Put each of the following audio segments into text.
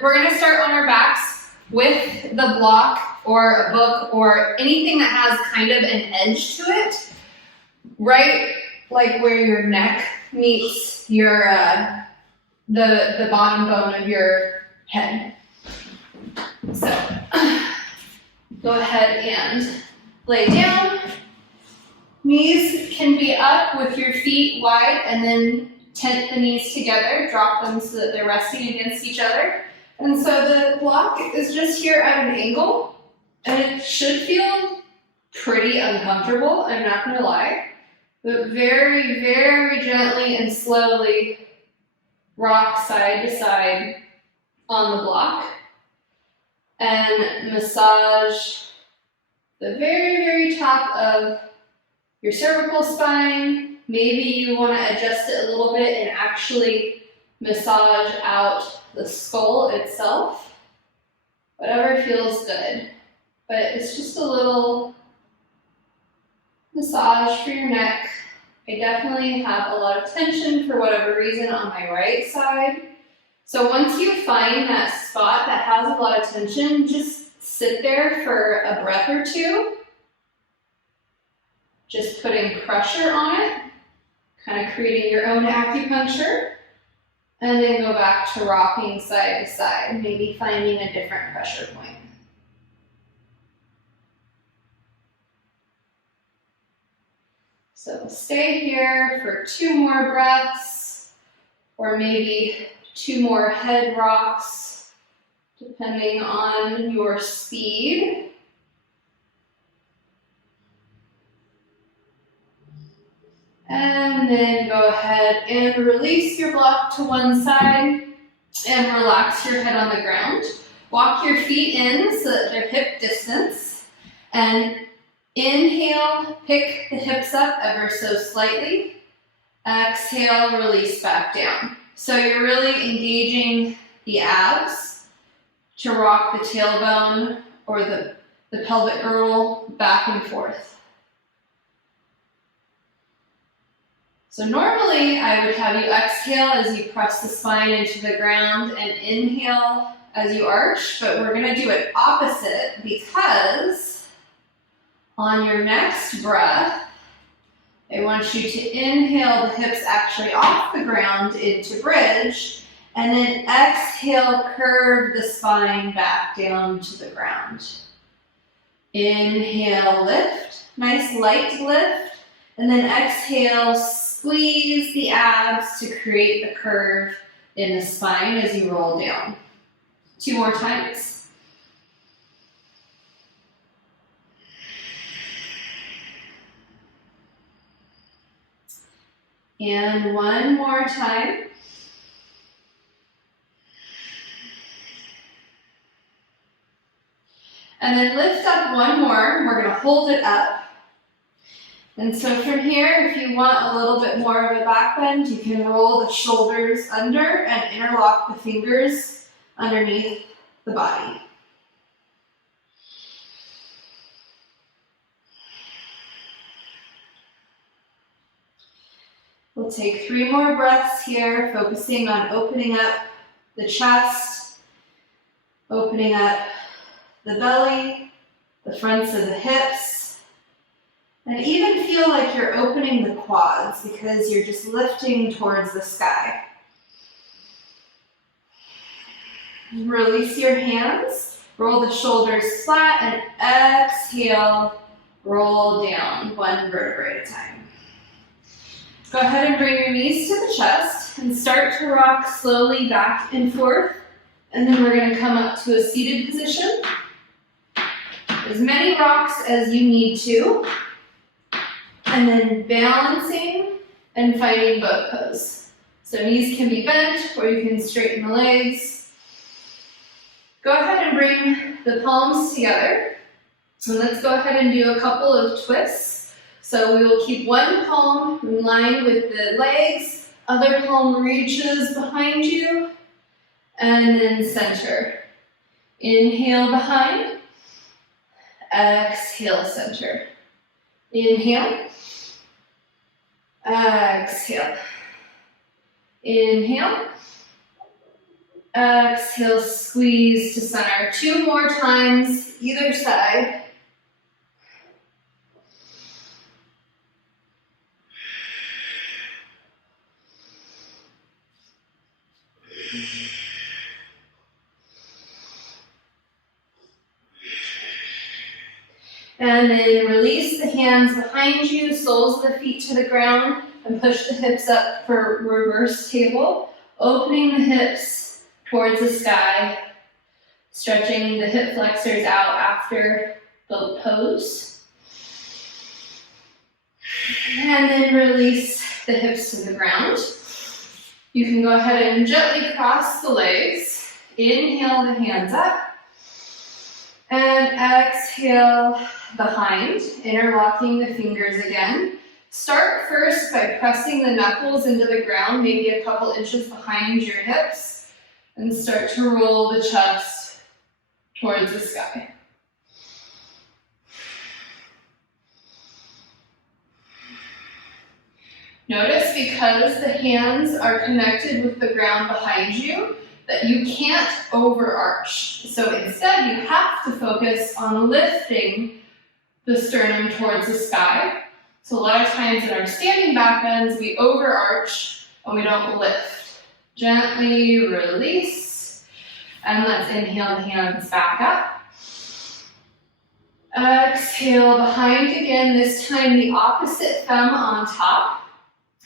We're going to start on our backs with the block or a book or anything that has kind of an edge to it, right like where your neck meets your the bottom bone of your head. So go ahead and lay down. Knees can be up with your feet wide, and then tent the knees together, drop them so that they're resting against each other. And so the block is just here at an angle, and it should feel pretty uncomfortable, I'm not gonna lie. But very, very gently and slowly rock side to side on the block and massage the very, very top of your cervical spine. Maybe you want to adjust it a little bit and actually massage out the skull itself. Whatever feels good. But it's just a little massage for your neck. I definitely have a lot of tension for whatever reason on my right side. So once you find that spot that has a lot of tension, just sit there for a breath or two. Just putting pressure on it, kind of creating your own acupuncture, and then go back to rocking side to side, maybe finding a different pressure point. So stay here for 2 more breaths, or maybe 2 more head rocks, depending on your speed. And then go ahead and release your block to one side and relax your head on the ground. Walk your feet in so that they're hip distance. And inhale, pick the hips up ever so slightly. Exhale, release back down. So you're really engaging the abs to rock the tailbone or the pelvic girdle back and forth. So normally I would have you exhale as you press the spine into the ground and inhale as you arch, but we're going to do it opposite because on your next breath, I want you to inhale the hips actually off the ground into bridge, and then exhale, curve the spine back down to the ground. Inhale, lift, nice light lift, and then exhale, squeeze the abs to create the curve in the spine as you roll down. 2 more times. And 1 more time. And then lift up 1 more. We're going to hold it up. And so from here, if you want a little bit more of a back bend, you can roll the shoulders under and interlock the fingers underneath the body. We'll take 3 more breaths here, focusing on opening up the chest, opening up the belly, the fronts of the hips, and even feel like you're opening the quads because you're just lifting towards the sky. Release your hands, roll the shoulders flat, and exhale, roll down 1 vertebrae at a time. Go ahead and bring your knees to the chest and start to rock slowly back and forth. And then we're going to come up to a seated position. As many rocks as you need to. And then balancing and finding boat pose. So knees can be bent or you can straighten the legs. Go ahead and bring the palms together. And let's go ahead and do a couple of twists. So we will keep one palm in line with the legs, other palm reaches behind you, and then center. Inhale behind, exhale center. Inhale, exhale. Inhale, Exhale, squeeze to center. 2 more times, either side. And then release the hands behind you, soles of the feet to the ground, and push the hips up for reverse table, opening the hips towards the sky, stretching the hip flexors out after boat pose. And then release the hips to the ground. You can go ahead and gently cross the legs. Inhale the hands up. And exhale behind, interlocking the fingers again. Start first by pressing the knuckles into the ground, maybe a couple inches behind your hips, and start to roll the chest towards the sky. Notice because the hands are connected with the ground behind you, that you can't overarch. So instead, you have to focus on lifting the sternum towards the sky. So a lot of times in our standing back bends, we overarch and we don't lift. Gently release, and let's inhale the hands back up. Exhale behind again, this time the opposite thumb on top.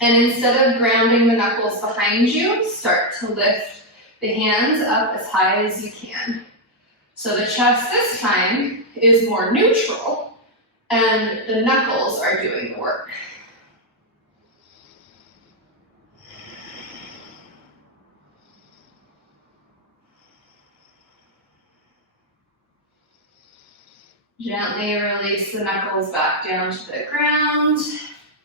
And instead of grounding the knuckles behind you, start to lift the hands up as high as you can. So the chest this time is more neutral, and the knuckles are doing the work. Gently release the knuckles back down to the ground.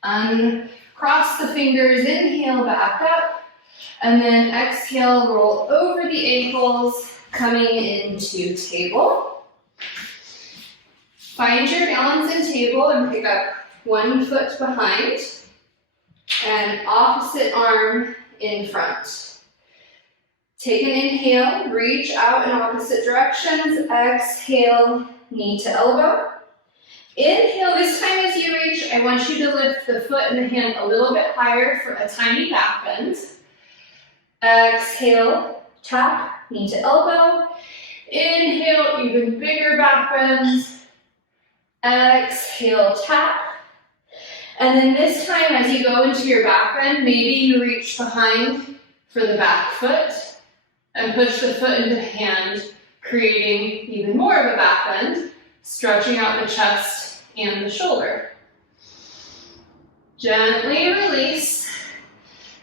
Uncross the fingers, inhale back up. And then exhale, roll over the ankles, coming into table. Find your balance in table and pick up 1 foot behind and opposite arm in front. Take an inhale, reach out in opposite directions. Exhale, knee to elbow. Inhale, this time as you reach, I want you to lift the foot and the hand a little bit higher for a tiny back bend. Exhale, tap, knee to elbow. Inhale, even bigger back bend. Exhale, tap. And then this time as you go into your back bend, maybe you reach behind for the back foot and push the foot into the hand, creating even more of a back bend, stretching out the chest and the shoulder. Gently release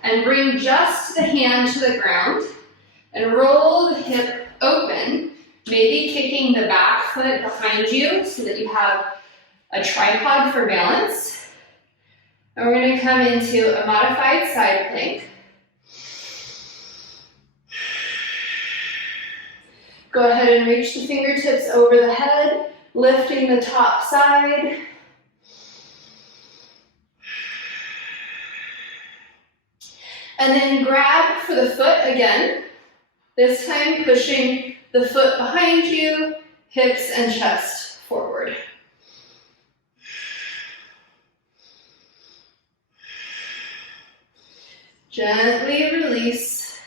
and bring just the hand to the ground and roll the hip open, maybe kicking the back foot behind you so that you have a tripod for balance. And we're going to come into a modified side plank. Go ahead and reach the fingertips over the head, lifting the top side. And then grab for the foot again, this time pushing the foot behind you, hips and chest forward. Gently release,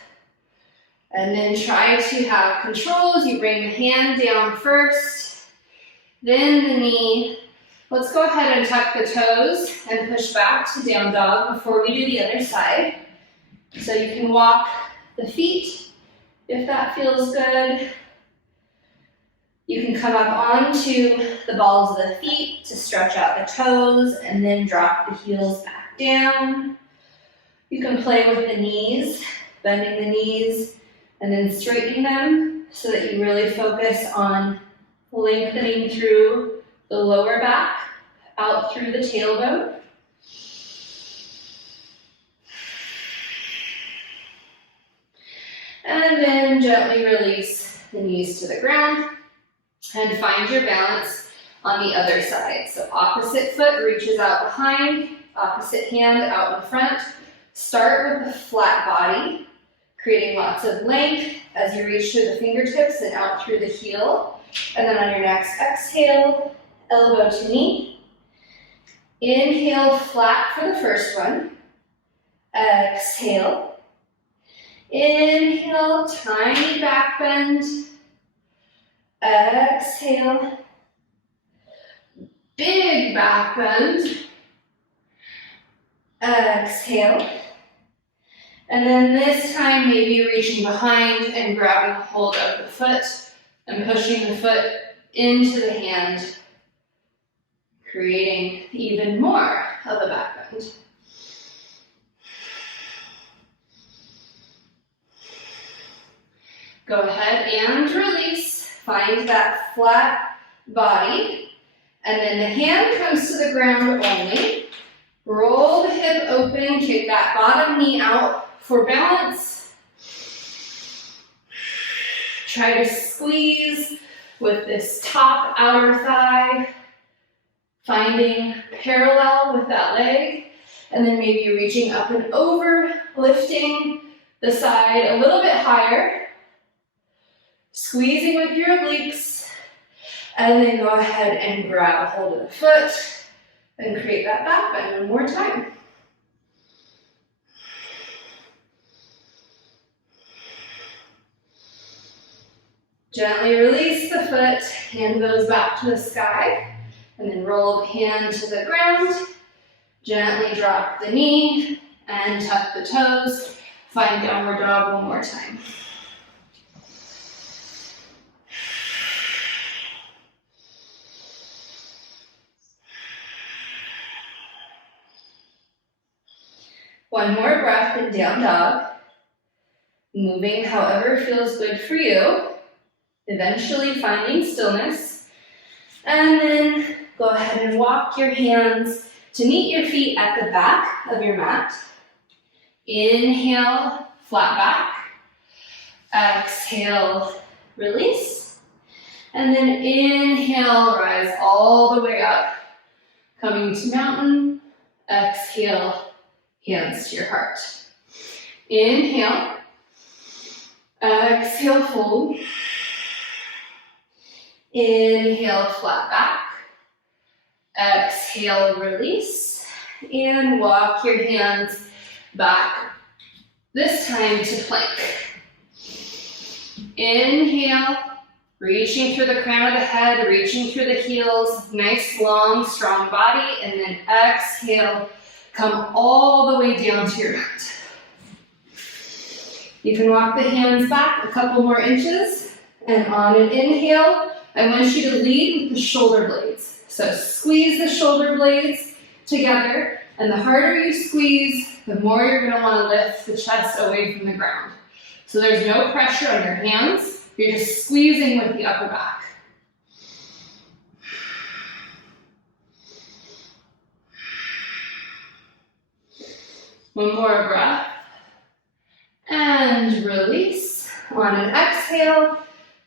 and then try to have control as you bring the hand down first, then the knee. Let's go ahead and tuck the toes and push back to down dog before we do the other side. So you can walk the feet if that feels good. You can come up onto the balls of the feet to stretch out the toes and then drop the heels back down. You can play with the knees, bending the knees and then straightening them so that you really focus on lengthening through the lower back, out through the tailbone. And then gently release the knees to the ground and find your balance on the other side. So opposite foot reaches out behind, opposite hand out in front. Start with a flat body, creating lots of length as you reach through the fingertips and out through the heel. And then on your next exhale, elbow to knee. Inhale, flat for the first one. Exhale. Inhale, tiny back bend. Exhale. Big back bend. Exhale. And then this time, maybe reaching behind and grabbing hold of the foot and pushing the foot into the hand, creating even more of a back bend. Go ahead and release. Find that flat body. And then the hand comes to the ground only. Roll the hip open, kick that bottom knee out for balance. Try to squeeze with this top outer thigh, finding parallel with that leg, and then maybe reaching up and over, lifting the side a little bit higher, squeezing with your obliques, and then go ahead and grab a hold of the foot and create that back bend one more time. Gently release the foot, hand goes back to the sky, and then roll the hand to the ground. Gently drop the knee and tuck the toes. Find downward dog one more time. One more breath in down dog. Moving however feels good for you. Eventually finding stillness. And then go ahead and walk your hands to meet your feet at the back of your mat. Inhale, flat back. Exhale, release. And then inhale, rise all the way up. Coming to mountain. Exhale, hands to your heart. Inhale. Exhale, fold. Inhale, flat back. Exhale, release. And walk your hands back. This time to plank. Inhale, reaching through the crown of the head, reaching through the heels. Nice, long, strong body. And then exhale, come all the way down to your mat. You can walk the hands back a couple more inches. And on an inhale, I want you to lead with the shoulder blades. So squeeze the shoulder blades together, and the harder you squeeze, the more you're going to want to lift the chest away from the ground. So there's no pressure on your hands, you're just squeezing with the upper back. One more breath, and release. On an exhale,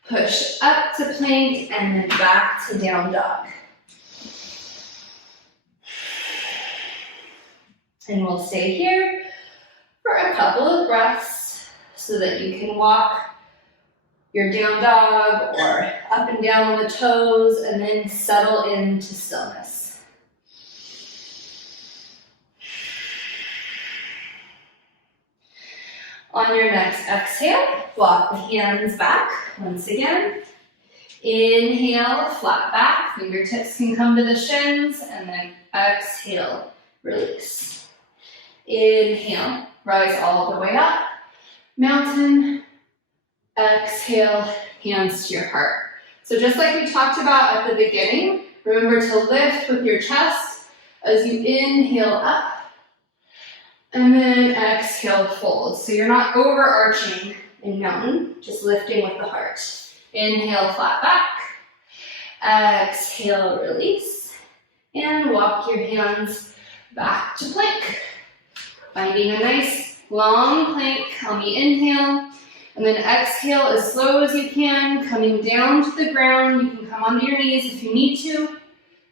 push up to plank and then back to down dog. And we'll stay here for a couple of breaths so that you can walk your down dog or up and down on the toes and then settle into stillness. On your next exhale, walk the hands back once again. Inhale, flat back, fingertips can come to the shins, and then exhale, release. Inhale, rise all the way up, mountain. Exhale, hands to your heart. So just like we talked about at the beginning, remember to lift with your chest as you inhale up. And then exhale, fold. So you're not overarching in mountain, just lifting with the heart. Inhale, flat back. Exhale, release. And walk your hands back to plank. Finding a nice long plank on the inhale. And then exhale as slow as you can, coming down to the ground. You can come onto your knees if you need to.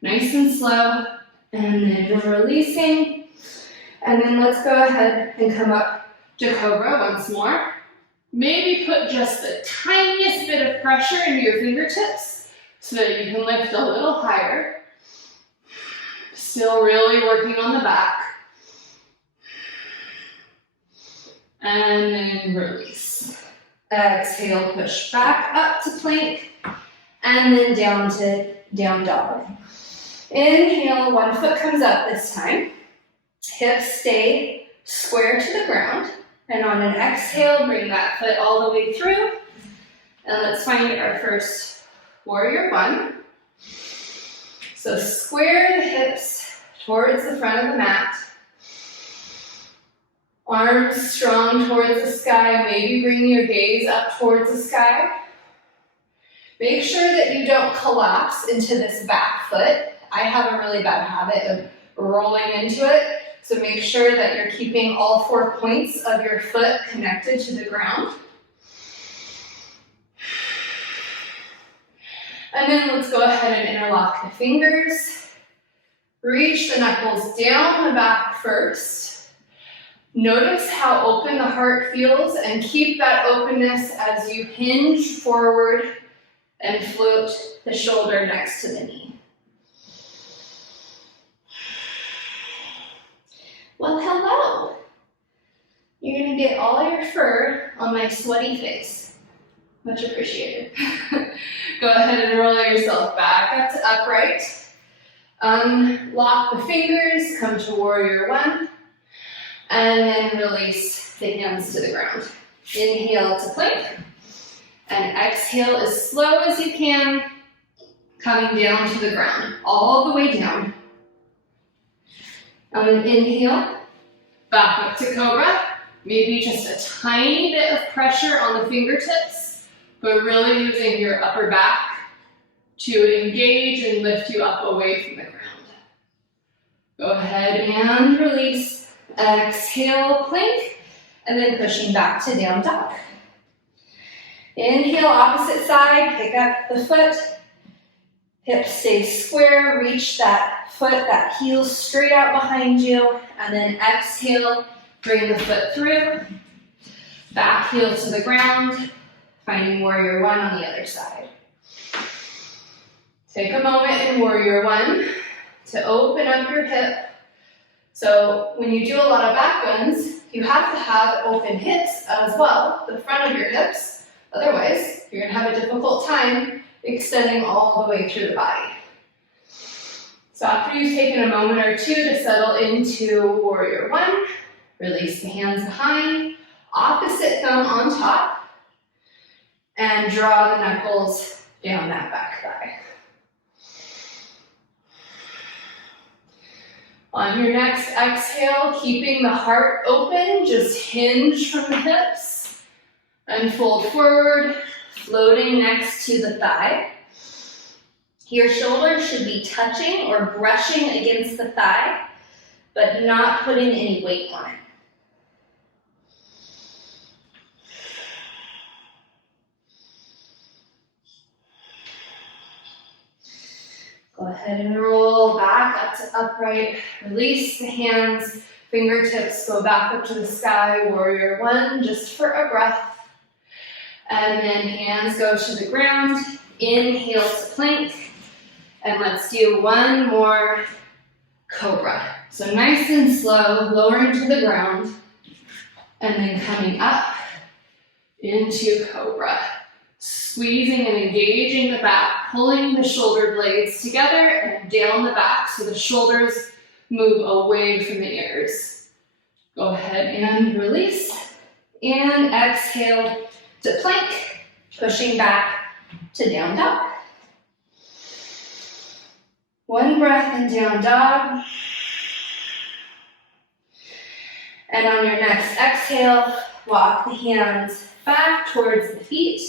Nice and slow. And then we're releasing. And then let's go ahead and come up to cobra once more. Maybe put just the tiniest bit of pressure into your fingertips so that you can lift a little higher. Still really working on the back. And then release. Exhale, push back up to plank, and then down to down dog. Inhale, one foot comes up this time. Hips stay square to the ground. And on an exhale, bring that foot all the way through. And let's find our first warrior one. So square the hips towards the front of the mat. Arms strong towards the sky. Maybe bring your gaze up towards the sky. Make sure that you don't collapse into this back foot. I have a really bad habit of rolling into it. So make sure that you're keeping all 4 points of your foot connected to the ground. And then let's go ahead and interlock the fingers. Reach the knuckles down the back first. Notice how open the heart feels and keep that openness as you hinge forward and float the shoulder next to the knee. Well, hello. You're gonna get all your fur on my sweaty face. Much appreciated. Go ahead and roll yourself back up to upright. Unlock the fingers, come to warrior one, and then release the hands to the ground. Inhale to plank, and exhale as slow as you can, coming down to the ground, all the way down. And then inhale, back up to cobra. Maybe just a tiny bit of pressure on the fingertips, but really using your upper back to engage and lift you up away from the ground. Go ahead and release. Exhale, plank, and then pushing back to down dog. Inhale, opposite side, pick up the foot. Hips stay square, reach that foot, that heel straight out behind you, and then exhale, bring the foot through. Back heel to the ground, finding warrior one on the other side. Take a moment in warrior one to open up your hip. So when you do a lot of back bends, you have to have open hips as well, the front of your hips. Otherwise, you're gonna have a difficult time extending all the way through the body. So after you've taken a moment or two to settle into warrior one, release the hands behind, opposite thumb on top, and draw the knuckles down that back thigh. On your next exhale, keeping the heart open, just hinge from the hips and fold forward, floating next to the thigh. Your shoulders should be touching or brushing against the thigh, but not putting any weight on it. Go ahead and roll back up to upright. Release the hands, fingertips go back up to the sky, warrior one, just for a breath. And then hands go to the ground, inhale to plank. And let's do one more cobra. So nice and slow, lowering to the ground, and then coming up into cobra. Squeezing and engaging the back, pulling the shoulder blades together and down the back so the shoulders move away from the ears. Go ahead and release. And exhale to plank, pushing back to down dog. One breath in down dog. And on your next exhale, walk the hands back towards the feet.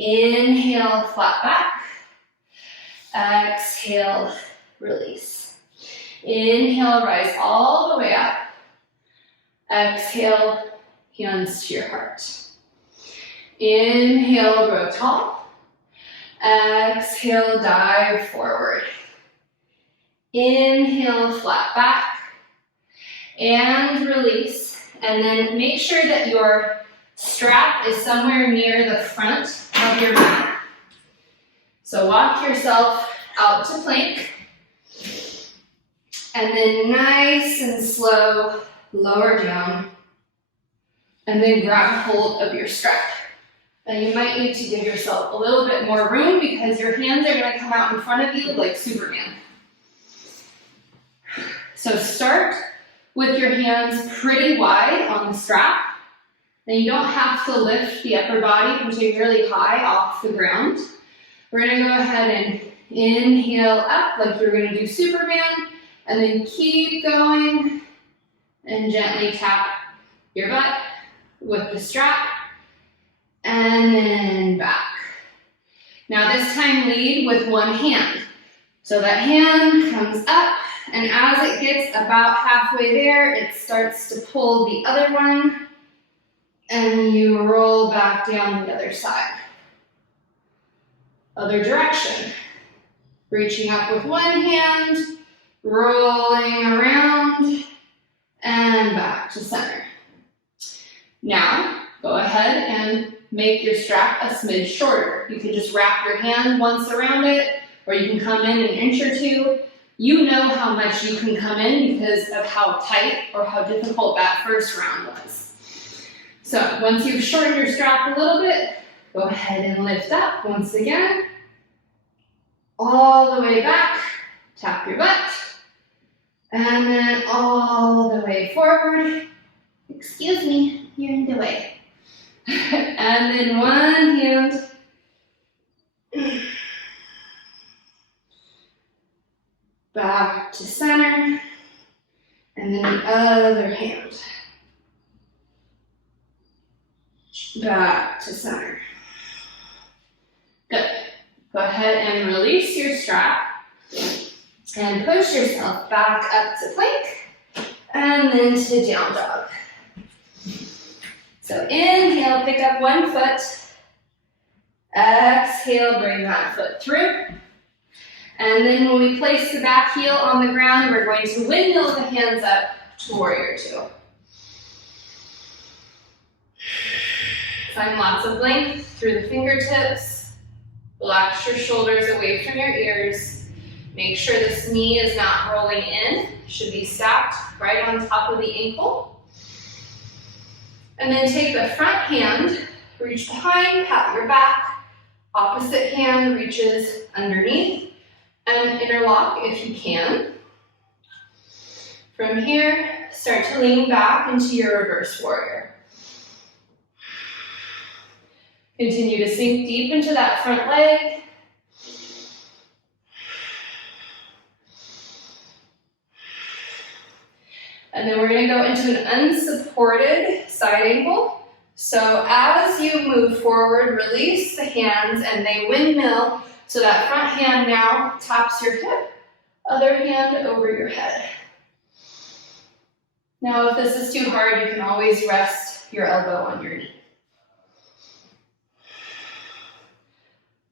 Inhale, flat back. Exhale, release. Inhale, rise all the way up. Exhale, hands to your heart. Inhale, grow tall. Exhale, dive forward. Inhale, flat back. And release. And then make sure that your Strap is somewhere near the front of your back. So walk yourself out to plank. And then nice and slow, lower down. And then grab hold of your strap. Now you might need to give yourself a little bit more room because your hands are going to come out in front of you like Superman. So start with your hands pretty wide on the strap. Then you don't have to lift the upper body particularly high off the ground. We're going to go ahead and inhale up like you're going to do Superman, and then keep going and gently tap your butt with the strap, and then back. Now this time lead with one hand. So that hand comes up, and as it gets about halfway there, it starts to pull the other one, and you roll back down the other side. Other direction. Reaching up with one hand, rolling around, and back to center. Now, go ahead and make your strap a smidge shorter. You can just wrap your hand once around it, or you can come in an inch or two. You know how much you can come in because of how tight or how difficult that first round was. So once you've shortened your strap a little bit, go ahead and lift up once again. All the way back, tap your butt, and then all the way forward. Excuse me, you're in the way. And then one hand. Back to center, and then the other hand. Back to center. Good. Go ahead and release your strap and push yourself back up to plank and then to down dog. So inhale, pick up one foot. Exhale, bring that foot through. And then when we place the back heel on the ground, we're going to windmill the hands up to warrior two. Find lots of length through the fingertips. Relax your shoulders away from your ears. Make sure this knee is not rolling in. Should be stacked right on top of the ankle. And then take the front hand, reach behind, pat your back. Opposite hand reaches underneath and interlock if you can. From here, start to lean back into your reverse warrior. Continue to sink deep into that front leg. And then we're going to go into an unsupported side angle. So as you move forward, release the hands and they windmill. So that front hand now taps your hip, other hand over your head. Now if this is too hard, you can always rest your elbow on your knee.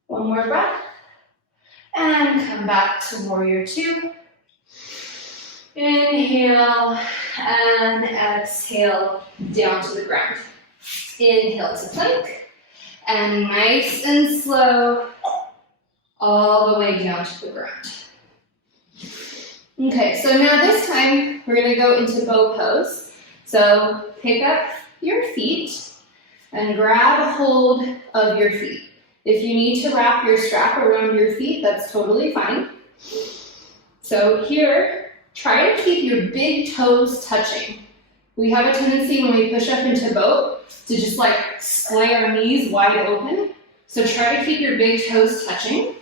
One more breath, and come back to warrior two. Inhale, and exhale down to the ground. Inhale to plank, and nice and slow, all the way down to the ground. Okay, so now this time, we're gonna go into bow pose. So pick up your feet, and grab a hold of your feet. If you need to wrap your strap around your feet, that's totally fine. So here, try to keep your big toes touching. We have a tendency when we push up into boat to just like splay our knees wide open. So try to keep your big toes touching.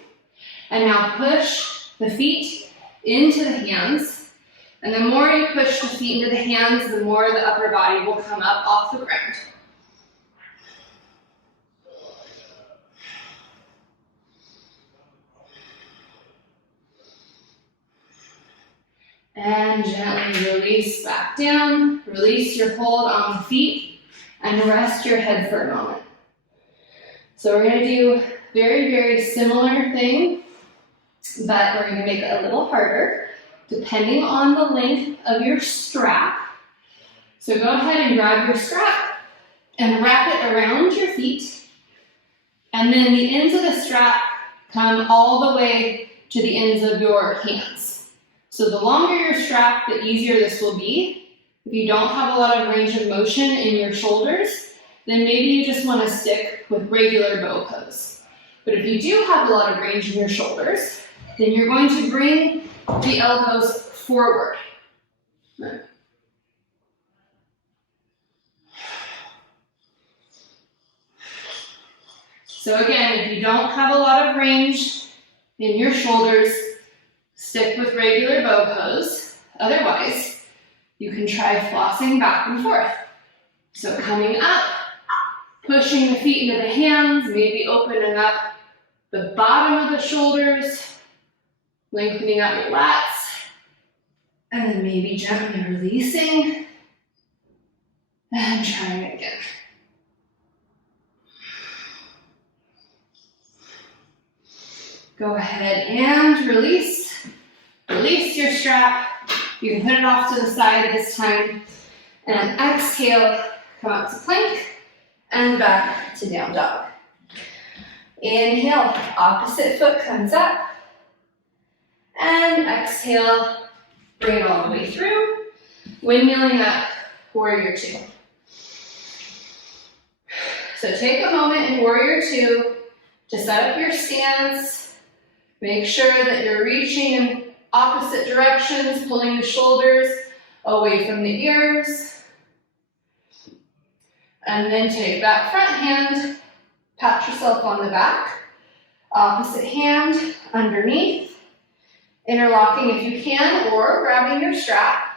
And now push the feet into the hands. And the more you push the feet into the hands, the more the upper body will come up off the ground. And gently release back down. Release your hold on the feet and rest your head for a moment. So we're going to do very, very similar thing, but we're going to make it a little harder depending on the length of your strap. So go ahead and grab your strap, and wrap it around your feet. And then the ends of the strap come all the way to the ends of your hands. So the longer your strap, the easier this will be. If you don't have a lot of range of motion in your shoulders, then maybe you just want to stick with regular bow pose. But if you do have a lot of range in your shoulders, then you're going to bring the elbows forward. So again, if you don't have a lot of range in your shoulders, stick with regular bow pose. Otherwise, you can try flossing back and forth. So coming up, pushing the feet into the hands, maybe opening up the bottom of the shoulders, lengthening out your lats, and then maybe gently releasing, and trying it again. Go ahead and release. Release your strap. You can put it off to the side this time. And exhale, come up to plank and back to down dog. Inhale, opposite foot comes up. And exhale, bring it all the way through. Windmilling up, warrior two. So take a moment in warrior two to set up your stance. Make sure that you're reaching in opposite directions, pulling the shoulders away from the ears. And then take that front hand, pat yourself on the back. Opposite hand underneath, interlocking if you can, or grabbing your strap,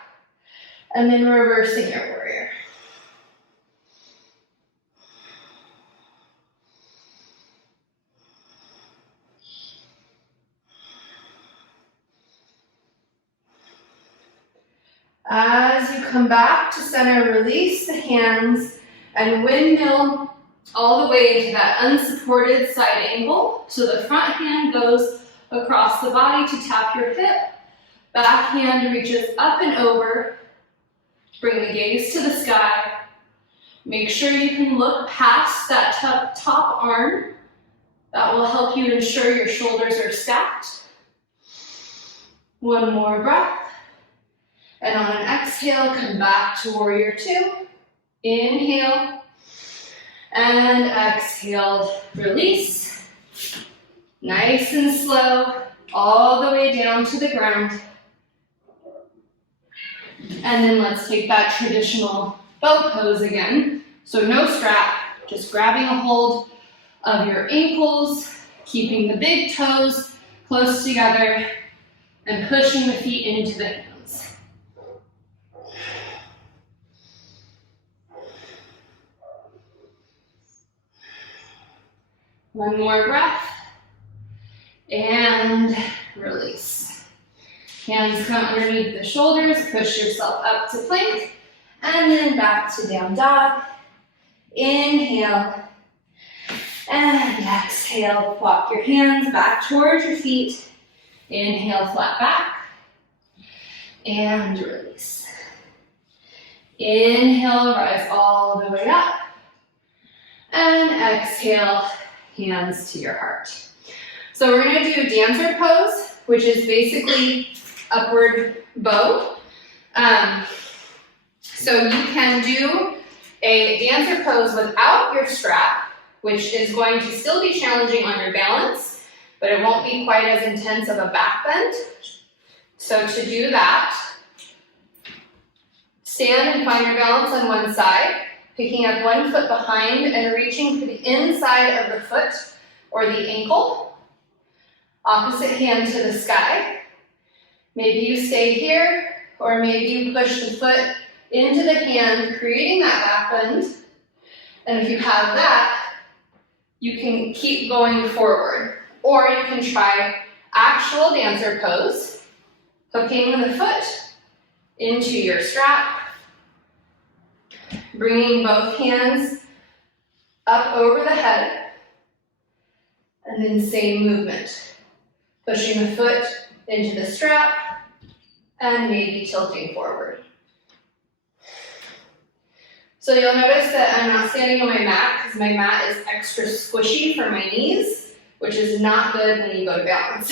and then reversing your warrior. As you come back to center, release the hands and windmill all the way into that unsupported side angle. So the front hand goes across the body to tap your hip. Back hand reaches up and over. Bring the gaze to the sky. Make sure you can look past that top arm. That will help you ensure your shoulders are stacked. One more breath. And on an exhale, come back to warrior two. Inhale. And exhale, release. Nice and slow, all the way down to the ground. And then let's take that traditional bow pose again. So no strap, just grabbing a hold of your ankles, keeping the big toes close together, and pushing the feet into the hands. One more breath, and release. Hands come underneath the shoulders, push yourself up to plank, and then back to down dog. Inhale, and exhale, walk your hands back towards your feet. Inhale, flat back, and release. Inhale, rise all the way up, and exhale, hands to your heart. So we're going to do dancer pose, which is basically upward bow. So you can do a dancer pose without your strap, which is going to still be challenging on your balance, but it won't be quite as intense of a back bend. So to do that, stand and find your balance on one side, picking up one foot behind and reaching for the inside of the foot or the ankle. Opposite hand to the sky. Maybe you stay here, or maybe you push the foot into the hand, creating that back bend. And if you have that, you can keep going forward. Or you can try actual dancer pose, hooking the foot into your strap, bringing both hands up over the head, and then same movement. Pushing the foot into the strap, and maybe tilting forward. So you'll notice that I'm not standing on my mat because my mat is extra squishy for my knees, which is not good when you go to balance.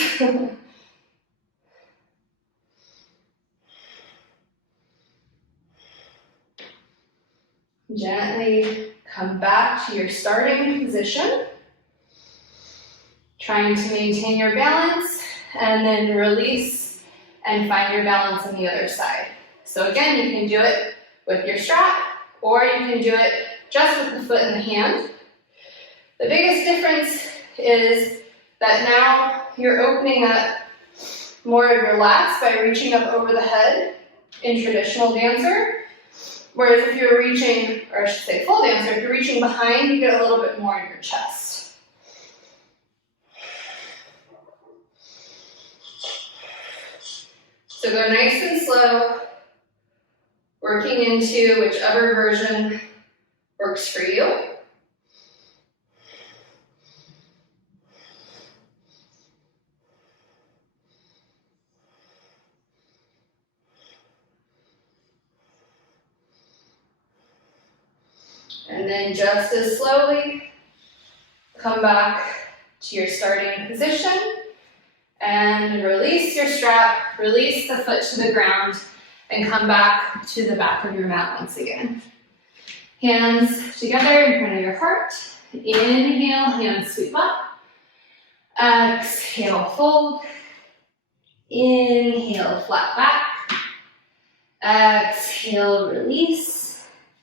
Gently come back to your starting position, trying to maintain your balance, and then release and find your balance on the other side. So again, you can do it with your strap, or you can do it just with the foot and the hand. The biggest difference is that now you're opening up more of your lats by reaching up over the head in traditional dancer. Whereas if you're reaching, or I should say full dancer, if you're reaching behind, you get a little bit more in your chest. So go nice and slow, working into whichever version works for you. And then just as slowly, come back to your starting position and release your strap, release the foot to the ground, and come back to the back of your mat once again. Hands together in front of your heart. Inhale, hands sweep up. Exhale, fold. Inhale, flat back. Exhale, release.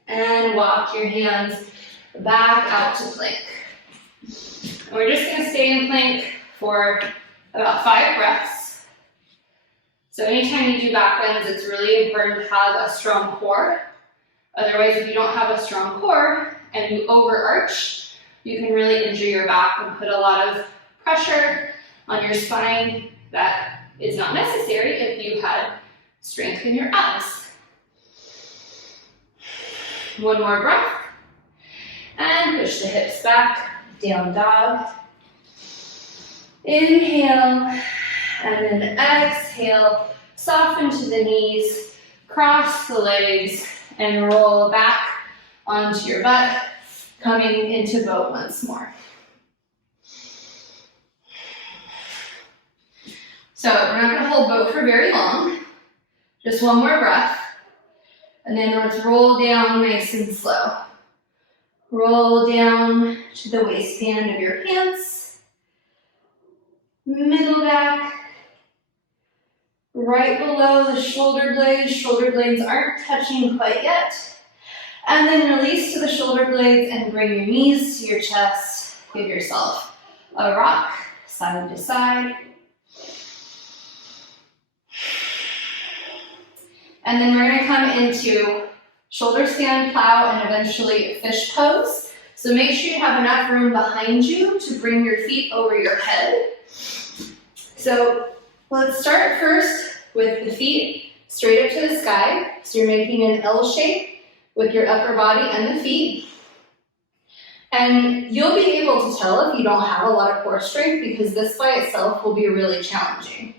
And walk your hands back out to plank. And we're just going to stay in plank for about 5 breaths. So anytime you do back bends, it's really important to have a strong core. Otherwise, if you don't have a strong core and you overarch, you can really injure your back and put a lot of pressure on your spine that is not necessary if you had strength in your abs. One more breath. And push the hips back, down dog. Inhale, and then exhale. Soften to the knees, cross the legs, and roll back onto your butt, coming into boat once more. So we're not going to hold boat for very long. Just one more breath. And then let's roll down nice and slow. Roll down to the waistband of your pants. Middle back. Right below the shoulder blades. Shoulder blades aren't touching quite yet. And then release to the shoulder blades and bring your knees to your chest. Give yourself a rock, side to side. And then we're going to come into shoulder stand, plow, and eventually fish pose. So make sure you have enough room behind you to bring your feet over your head. So let's start first with the feet straight up to the sky. So you're making an L shape with your upper body and the feet. And you'll be able to tell if you don't have a lot of core strength because this by itself will be really challenging.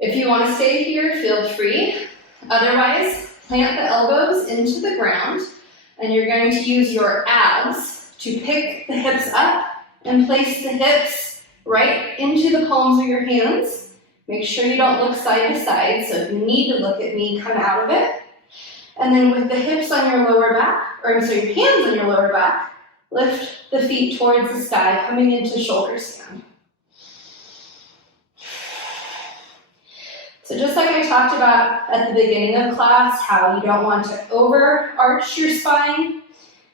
If you want to stay here, feel free. Otherwise, plant the elbows into the ground, and you're going to use your abs to pick the hips up and place the hips right into the palms of your hands. Make sure you don't look side to side, so if you need to look at me, come out of it. And then with the hips on your lower back, or I'm sorry, your hands on your lower back, lift the feet towards the sky, coming into shoulder stand. So just like I talked about at the beginning of class, how you don't want to overarch your spine,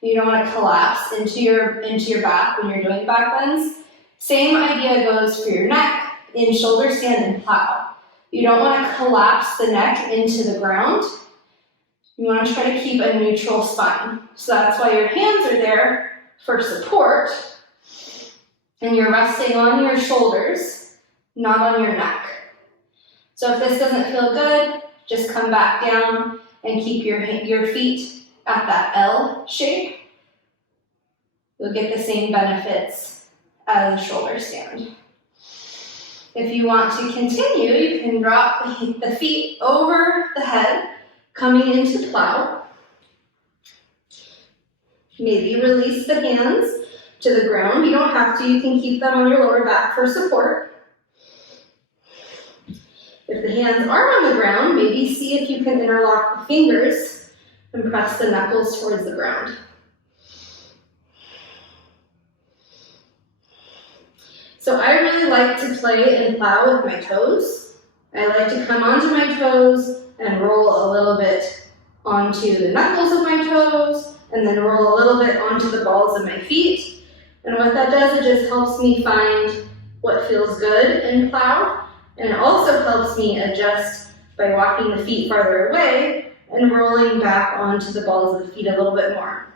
you don't want to collapse into your back when you're doing back bends. Same idea goes for your neck in shoulder stand and plow. You don't want to collapse the neck into the ground. You want to try to keep a neutral spine. So that's why your hands are there for support, and you're resting on your shoulders, not on your neck. So if this doesn't feel good, just come back down and keep your feet at that L shape. You'll get the same benefits as a shoulder stand. If you want to continue, you can drop the feet over the head, coming into plow. Maybe release the hands to the ground. You don't have to, you can keep them on your lower back for support. If the hands are on the ground, maybe see if you can interlock the fingers and press the knuckles towards the ground. So I really like to play and plow with my toes. I like to come onto my toes and roll a little bit onto the knuckles of my toes, and then roll a little bit onto the balls of my feet. And what that does, it just helps me find what feels good in plow, and it also helps me adjust by walking the feet farther away and rolling back onto the balls of the feet a little bit more.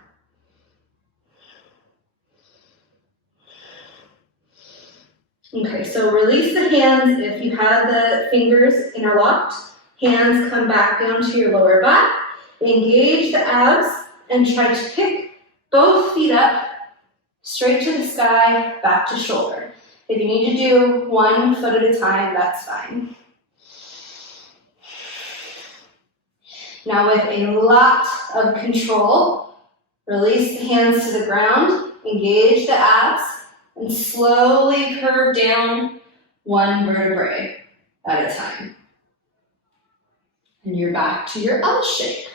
Okay, so release the hands if you had the fingers interlocked. Hands come back down to your lower back. Engage the abs and try to pick both feet up, straight to the sky, back to shoulder. If you need to do 1 foot at a time, that's fine. Now with a lot of control, release the hands to the ground, engage the abs, and slowly curve down 1 vertebrae at a time. And you're back to your L shape.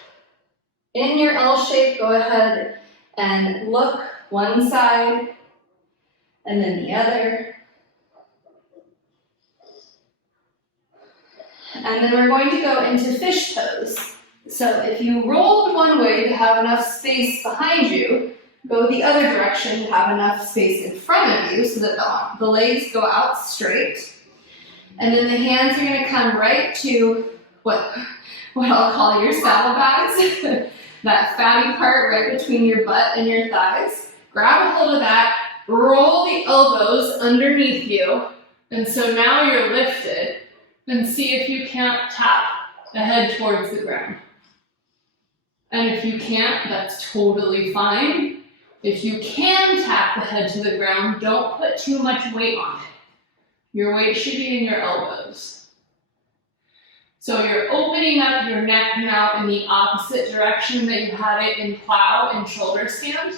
In your L shape, go ahead and look one side and then the other. And then we're going to go into fish pose. So if you rolled one way to have enough space behind you, go the other direction to have enough space in front of you so that the legs go out straight. And then the hands are going to come right to what I'll call your saddlebags, that fatty part right between your butt and your thighs. Grab a hold of that, roll the elbows underneath you, and so now you're lifted. And see if you can't tap the head towards the ground. And if you can't, that's totally fine. If you can tap the head to the ground, don't put too much weight on it. Your weight should be in your elbows. So you're opening up your neck now in the opposite direction that you had it in plow and shoulder stand.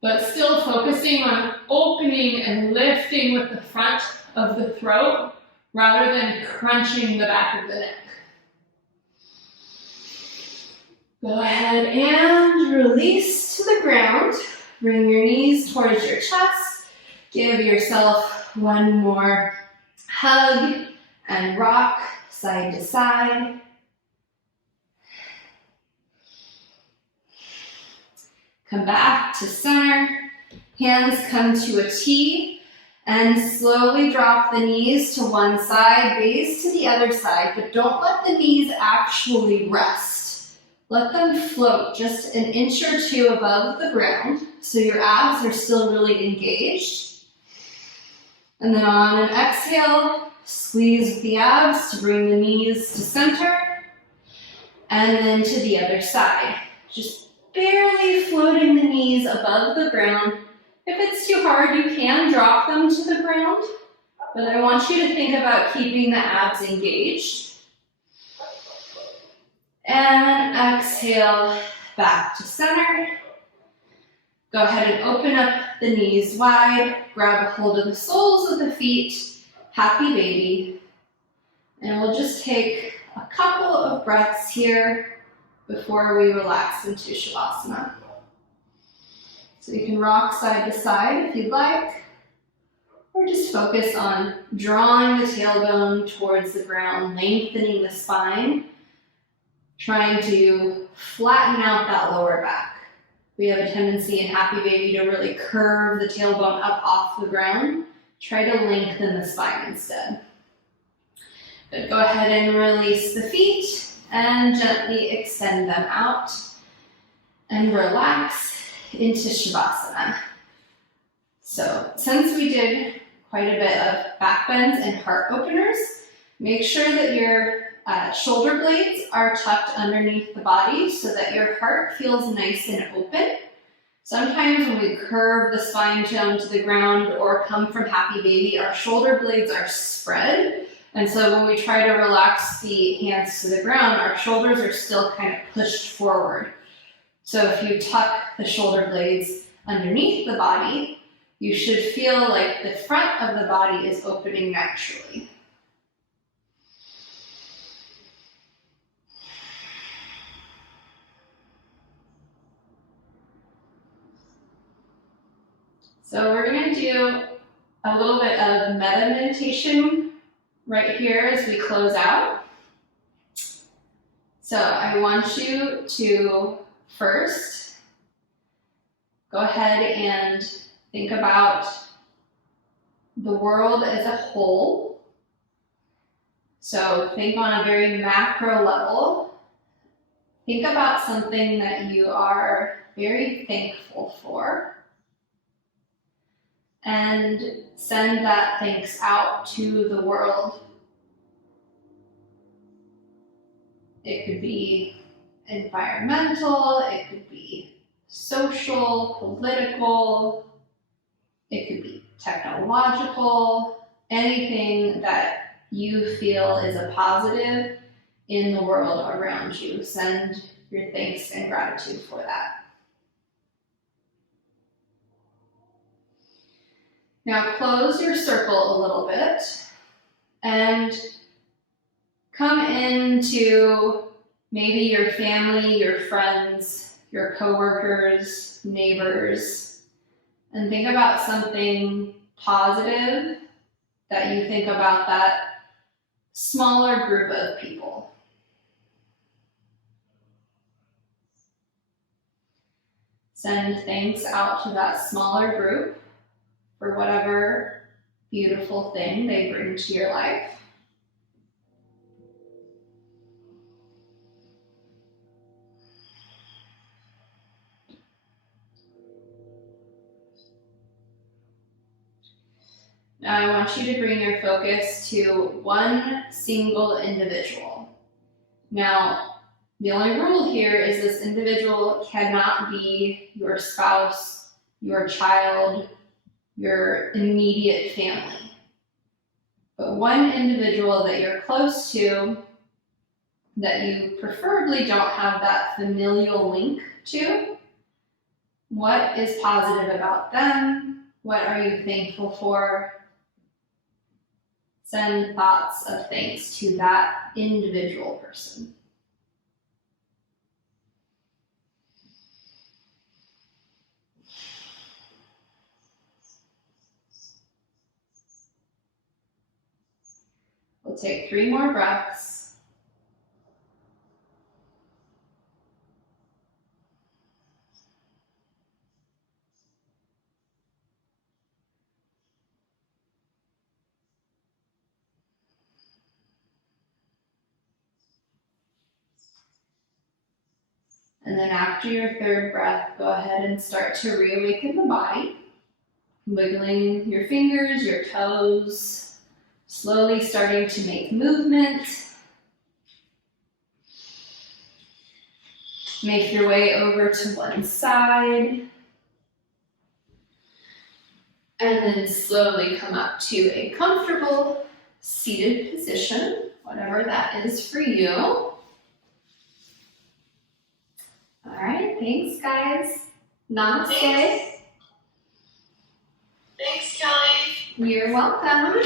But still focusing on opening and lifting with the front of the throat rather than crunching the back of the neck. Go ahead and release to the ground. Bring your knees towards your chest. Give yourself 1 more hug and rock side to side. Come back to center. Hands come to a T and slowly drop the knees to one side, gaze to the other side, but don't let the knees actually rest. Let them float just an inch or 2 above the ground so your abs are still really engaged. And then on an exhale, squeeze the abs to bring the knees to center, and then to the other side. Just barely floating the knees above the ground. If it's too hard, you can drop them to the ground, but I want you to think about keeping the abs engaged. And exhale, back to center. Go ahead and open up the knees wide, grab a hold of the soles of the feet, happy baby. And we'll just take a couple of breaths here before we relax into Shavasana. So you can rock side to side if you'd like, or just focus on drawing the tailbone towards the ground, lengthening the spine, trying to flatten out that lower back. We have a tendency in happy baby to really curve the tailbone up off the ground. Try to lengthen the spine instead. But go ahead and release the feet and gently extend them out and relax into Shavasana. So since we did quite a bit of back bends and heart openers, make sure that your shoulder blades are tucked underneath the body so that your heart feels nice and open. Sometimes when we curve the spine down to the ground or come from happy baby, our shoulder blades are spread. And so when we try to relax the hands to the ground, our shoulders are still kind of pushed forward. So if you tuck the shoulder blades underneath the body, you should feel like the front of the body is opening naturally. So we're going to do a little bit of metta meditation right here as we close out. So I want you to first go ahead and think about the world as a whole. So think on a very macro level. Think about something that you are very thankful for. And send that thanks out to the world. It could be environmental, it could be social, political, it could be technological, anything that you feel is a positive in the world around you. Send your thanks and gratitude for that. Now close your circle a little bit and come into maybe your family, your friends, your coworkers, neighbors, and think about something positive that you think about that smaller group of people. Send thanks out to that smaller group for whatever beautiful thing they bring to your life. Now I want you to bring your focus to one single individual. Now, the only rule here is this individual cannot be your spouse, your child, your immediate family. But one individual that you're close to, that you preferably don't have that familial link to, what is positive about them? What are you thankful for? Send thoughts of thanks to that individual person. We'll take 3 more breaths. And then after your 3rd breath, go ahead and start to reawaken the body, wiggling your fingers, your toes, slowly starting to make movement. Make your way over to one side. And then slowly come up to a comfortable seated position, whatever that is for you. All right, thanks guys. Namaste. Thanks, Kelly. You're welcome.